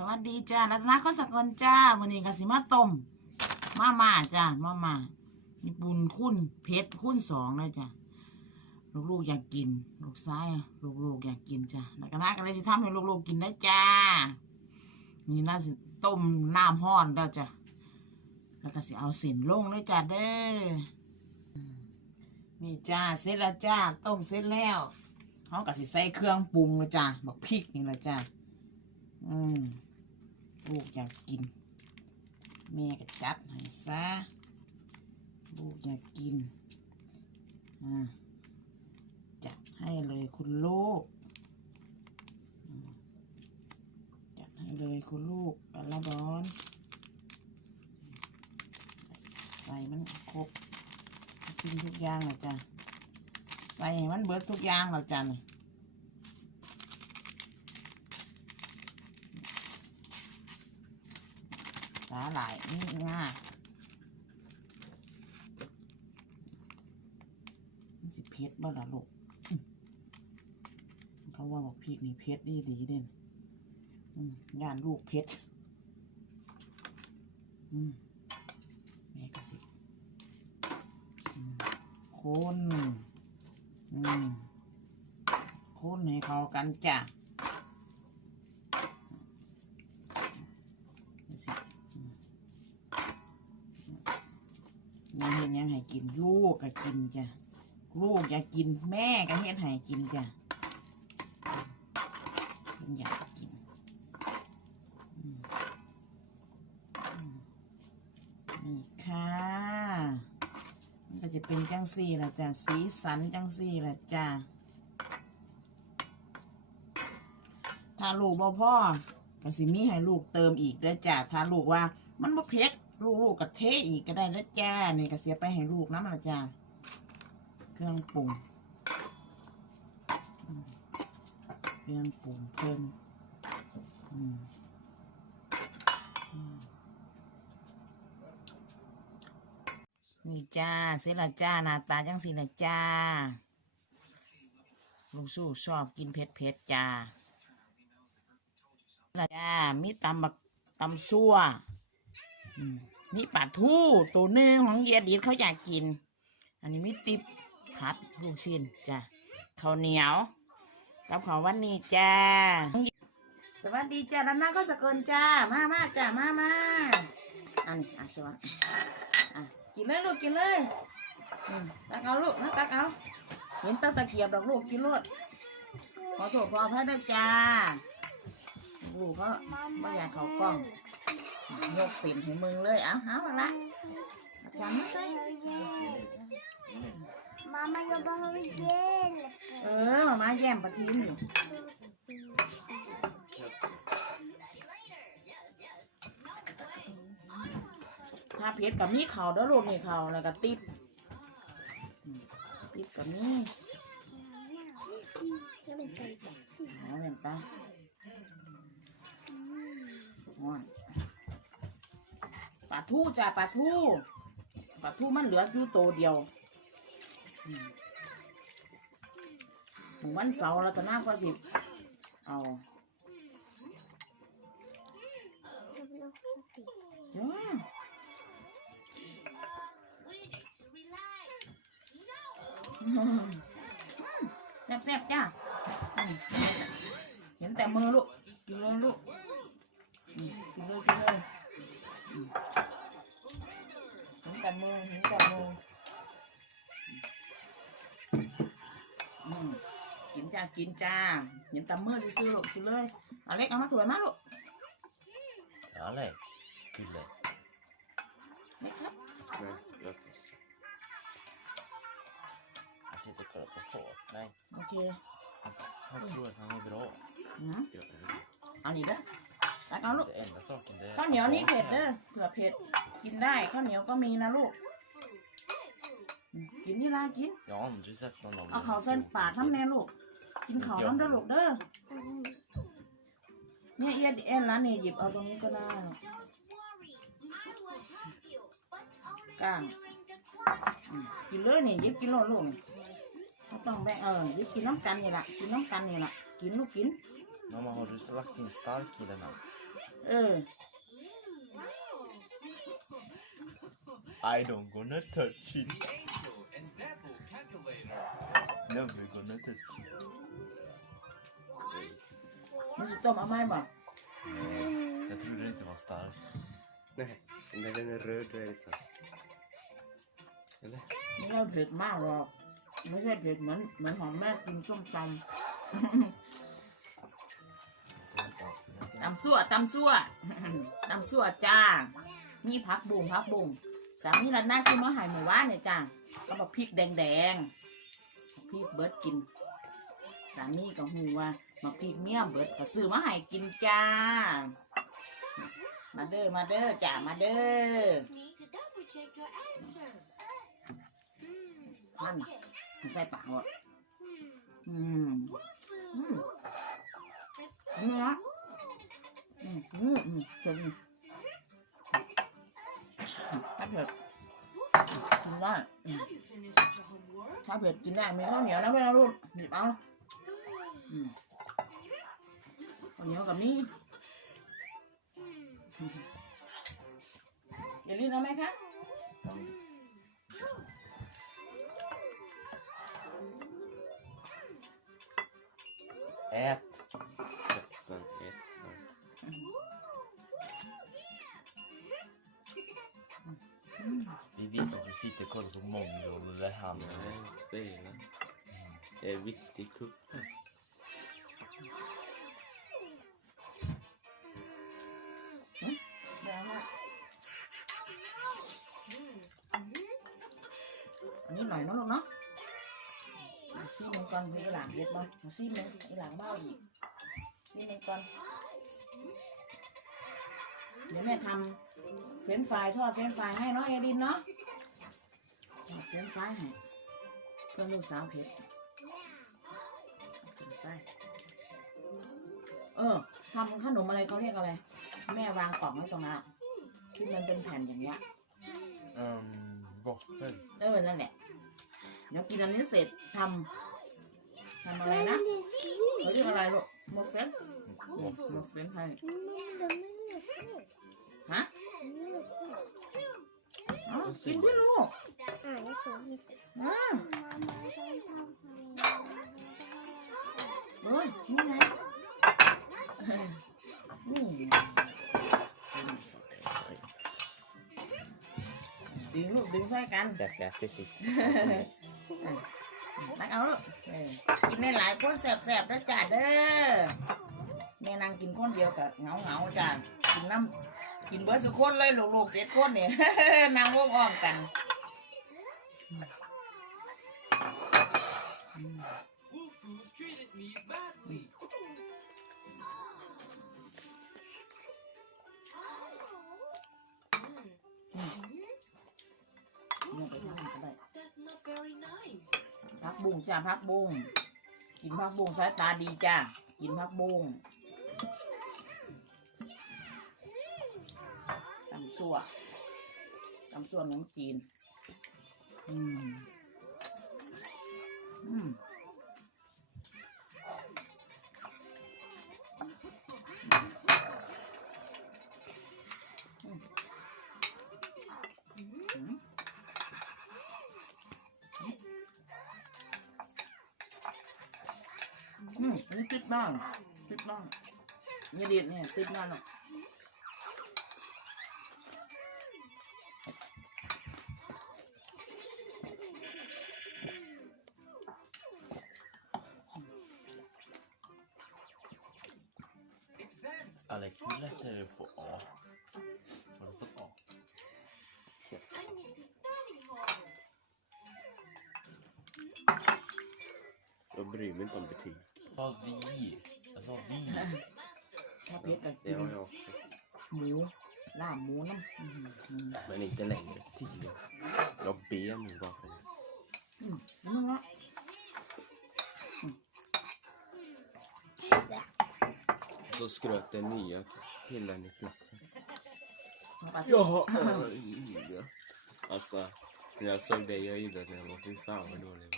สวัสดีจ้ารัตนาข้าวสกลจ้าวันนี้กสิมาต้มมาม่าจ้ามาม่ามีปุนคุ้นเพชรคุ้นสองเลยจ้าลูกๆอยากกิน ลูกซ้ายลูกๆอยากกินจ้ารัตนาก็เลยจะทำให้ลูกๆกินได้จ้านี่น่าสิต้มน้ำห้อนแล้วจ้าแล้วก็สิเอาสินลงเลยจ้าเด้อมนี่จ้าเสร็จแล้วจ้าต้มเสร็จแล้วเขาก็สิใส่เครื่องปรุงเลยจ้าบักพริกนี่เลยจ้าอืม ลูกอยากกิน แม่ก็จัดให้ซะลูกอยากกินจัดให้เลยคุณลูก จัดให้เลยคุณลูกอลละบอนใส่มันครบทุกสิ่งทุกอย่างเลยจ้ะใส่มันเบิดทุกอย่างแล้วจ้ะนี่ สา หร่ายนี่ง่ายมันสิเผ็ดบ้าละลูกเขาว่าบอกพริกนี่เผ็ดดีดีเด่นอืมย่านลูกเผ็ดอืมแม่ก็สิคนคนให้เขากันจ้ะสิ แม่เฮ็ดยังให้กินลูกก็กินจ้ะลูกอยากกินแม่ก็เฮ็ดให้กินจ้ะเพิ่นอยากกินนี่ค่ะมันก็จะเป็นจังสี่ละจ้ะสีสันจังสี่ละจ้ะถ้าลูกบ่พ่อก็สิมีให้ลูกเติมอีกเด้อจ้ะถ้าลูกว่ามันบ่เผ็ด ลูกลูกก็เทอีกก็ได้แล้วจ้านี่ก็เสียไปให้ลูกน้ำละจ้าเครื่องปรุงเครื่องปรุงเพิ่มนี่จ้าเสร็จละจ้าหน้าตาจังสิละจ้าลูกสู้ชอบกินเผ็ดเผ็ดจ้าละจ้ามีตำบักตำซั่ว อืมมีปลาทูตัวหนึ่งของเยียดีดเขาอยากกิน อันนี้มีติบผัดลูกชิ้นจ้ะข้าวเหนียวกับข้าววันนี้จ้า สวัสดีจ้าด้านหน้าก็สกลจ้า มามาจ้า มามาอันอะสวัสดีอะกินเลยลูกกินเลยตักเอาลูกนะตักเอา เห็นตาตะเกียบดอกลูกกินลูกขอโทษขออภัยด้วยจ้าลูกเขาไม่อยากเขากล้อง ยกสินให้มึงเลยเอาเอาละจารย์ไม่ใส่ Mamma jag behöver hjälp. เออมามาแย่มปะทิมอยู่ถ้าเพชรกับมีเขาเด้อลูกนี่เขาแล้วก็ติบอืมติบกับมี Jag vill ta lite. เอาเห็นปะม่อน ปลาทูจ้ะปลาทูปลาทูมันเหลืออยู่ตัวเดียวหมู่วันเสาร์แล้วก็น่าก็สิเอาจ้าแซ่บๆจ้าเห็นแต่มือลูกกินเลยลูก กินจ้ากินจ้าเห็นแต่มือซื้อๆลูกกินเลยเอาเล็กเอามาถวยมาลูก Ja, nej. Kulle. เล็กครับ Nej, jag tror så. Jag sitter och kollar på Fortnite. โอเค Han tror att han är bra. อืม Ja, เอานี่เด้อตักเอาลูก Det enda saken det är ข้าวเหนียวนี่เผ็ดเด้อเผื่อเผ็ดกินได้ข้าวเหนียวก็มีนะลูกอืมกินนี่ละกิน Jag har aldrig sett någon av เอาเขาวเส้นปากน้ำแน่ลูก กินเขาวน้ำเด้อลูกเด้อเนี่ยเอียนเอ็นร้านนี่หยิบเอาตรงนี้ก็ได้ก้างอืมกินเลยนี่หยิบกินโลดลูกนี่ไม่ต้องแบ่งเออหยิบกินน้ำกันนี่แหละกินน้ำกันนี่แหละกินลูกกิน Mamma, har du lagt in stark i den här? เออ I don't gonna touch it No we gonna touch it มันสิต้มเอาไหมบ่ Jag trodde det inte var stark. Nej, men den är röd då är det snart. Eller? ไม่ใช่เผ็ดมากหรอกไม่ใช่เผ็ดเหมือนเหมือนของแม่กินส้มตำตำซั่วตำซั่วตำซั่วจ้า มีผักบุ้งผักบุ้งสามีรัดหน้าซื้อมาหายหมู่ว่านเนี่ยจ้าก็บอกพริกแดงๆพริกเบิร์ดกิน สามีก็หูว่า มาพริกเมี่ยเบิร์ดก็ซื้อมาให้กินจ้า มาเด้อมาเด้อจ้ามาเด้อ Need to double check your answer. นั่นมันใส่ปากหมดอืม อืม Let's เนื้ออืมอืมอืมเผ็ดอืมถ้าเผ็ดกินได้อืม Have you finished your homework? ถ้าเผ็ดกินได้มีข้าวเหนียวนะเพื่อนลูกหยิบเอาอืม ข้าวเหนียวกับนี่อย่าลืมเอาไหมคะ Ät! Ettan, ettan. Vi vet att du sitter och kollar på Mongol och det är han Nej, spela. Det är viktig kupp. นี้หน่อยเนาะลูกเนาะมาซีมันก่อนเพื่อหลังเย็ดบ่มาซีมันอีหลังเบ้าอีกซีมันก่อนเดี๋ยวแม่ทำเฟรนช์ฟรายทอดเฟรนช์ฟรายให้เนาะเอดินเนาะทอดเฟรนช์ฟรายให้เพื่อนลูกสาวเพชรเฟรนช์ฟรายเออทำขนมอะไรเขาเรียกอะไรแม่วางกล่องไว้ตรงนั้นอะที่มันเป็นแผ่นอย่างเงี้ย um, Våffel เออนั่นแหละ เดี๋ยวกินอันนี้เสร็จทำทำอะไรนะเขาเรียกอะไรลูกโมเฟนโมเฟนให้ฮะอ๋อกินที่ลูกอ่าสวยอ่ามามาต้องทำสวยเฮ้ยนี่ไงนี่ไง ดึงลูกดึงใส่กัน Därför jag precis. นักเอาลูกเออกินในหลายคนแสบๆแล้วจ้าเด้อแม่นางกินคนเดียวกับเหงาเหงาๆจ้ากินน้ำกินเบิร์สุคนเลยลูกๆเจ็ดคนเนี่ย นางวงอ้อมกันเนี่ พักบุ้งจ้าพักบุ้งกินพักบุ้งสายตาดีจ้ากินพักบุ้งตำซั่วตำซั่วขนมจีน อืม อืมี่ติดบ้างติดบ้างนี่เด็ดเนี่ยติดบ้างหรอกอะไรคิดแรกเธอฝอมันฝอเออบรีไม่ต้องไปทิ้ mig inte om betyg. Vad vi? Jag sa vi. ถ้าเพชรก็กิ Det น har jag också. หมูล่ามหมูน้ำอืมอืม Men inte längre. Tio. Jag ber nu bara för det. อืมนี่ละ Så skröt den nya killen i klassen. เอาไป Ja, ja. Alltså, när jag såg dig jag idrott när jag var fy fan vad dålig jag var. var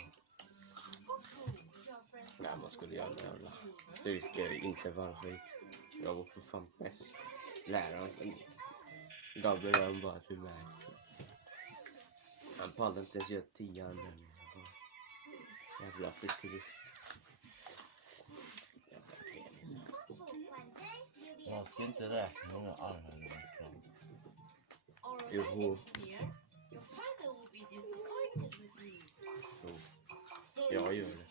jag skulle göra en jävla styrkeintervallskit. Jag var för fan bäst. Läraren gav beröm bara till mig. Han pallade inte ens göra tian heller. Jävla futurist. Man ska inte räkna hur många armar du. Joho. Jo. Jag gör det.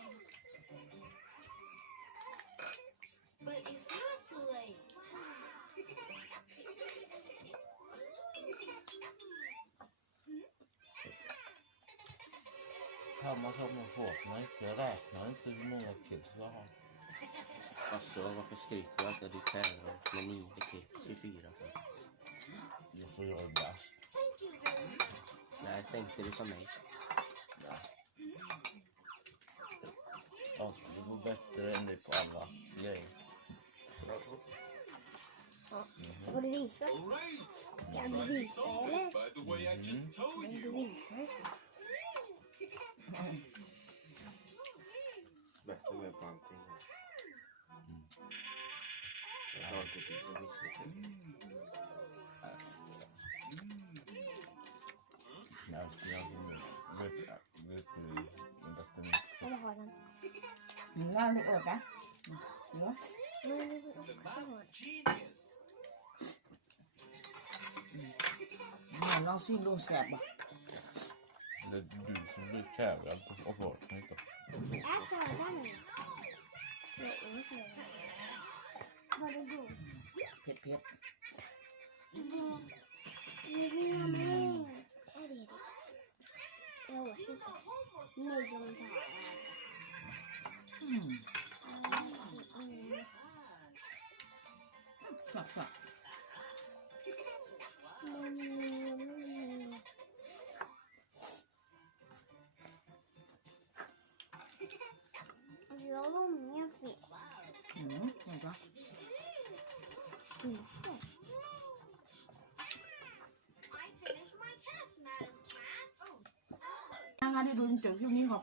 Samma sak med Fortnite. Jag räknar inte hur många kills jag har. Alltså varför skryter du alltid att du tävlar med 9 till 24 för? Det får jag är bäst. Nej, tänkte du som mig? Jag skulle gå bättre än dig på alla grejer. Ska du visa? Kan du visa eller? Kan du visa? Bättre med på allting. Jag har inte blivit misslyckad. Jag skulle alltså vet vet du min bästa mix. Eller har den? หนึ่งว่าลูกเอิบนะเน som blir tävlad på Fortnite. Ät öronen nu. Nej, inte öronen. Var det god? เผ็ดเผ็ด Det vill jag med. Är det det? Jag åt inte. Nej, jag vill inte ha det. อืม Mm. ครับครับ Mm. Jag har mer fisk. อืมเห็นปะ Finns det? I finished my test, Madam Cat. Oh, นะคะที่ดูจนจบคลิปนี้ข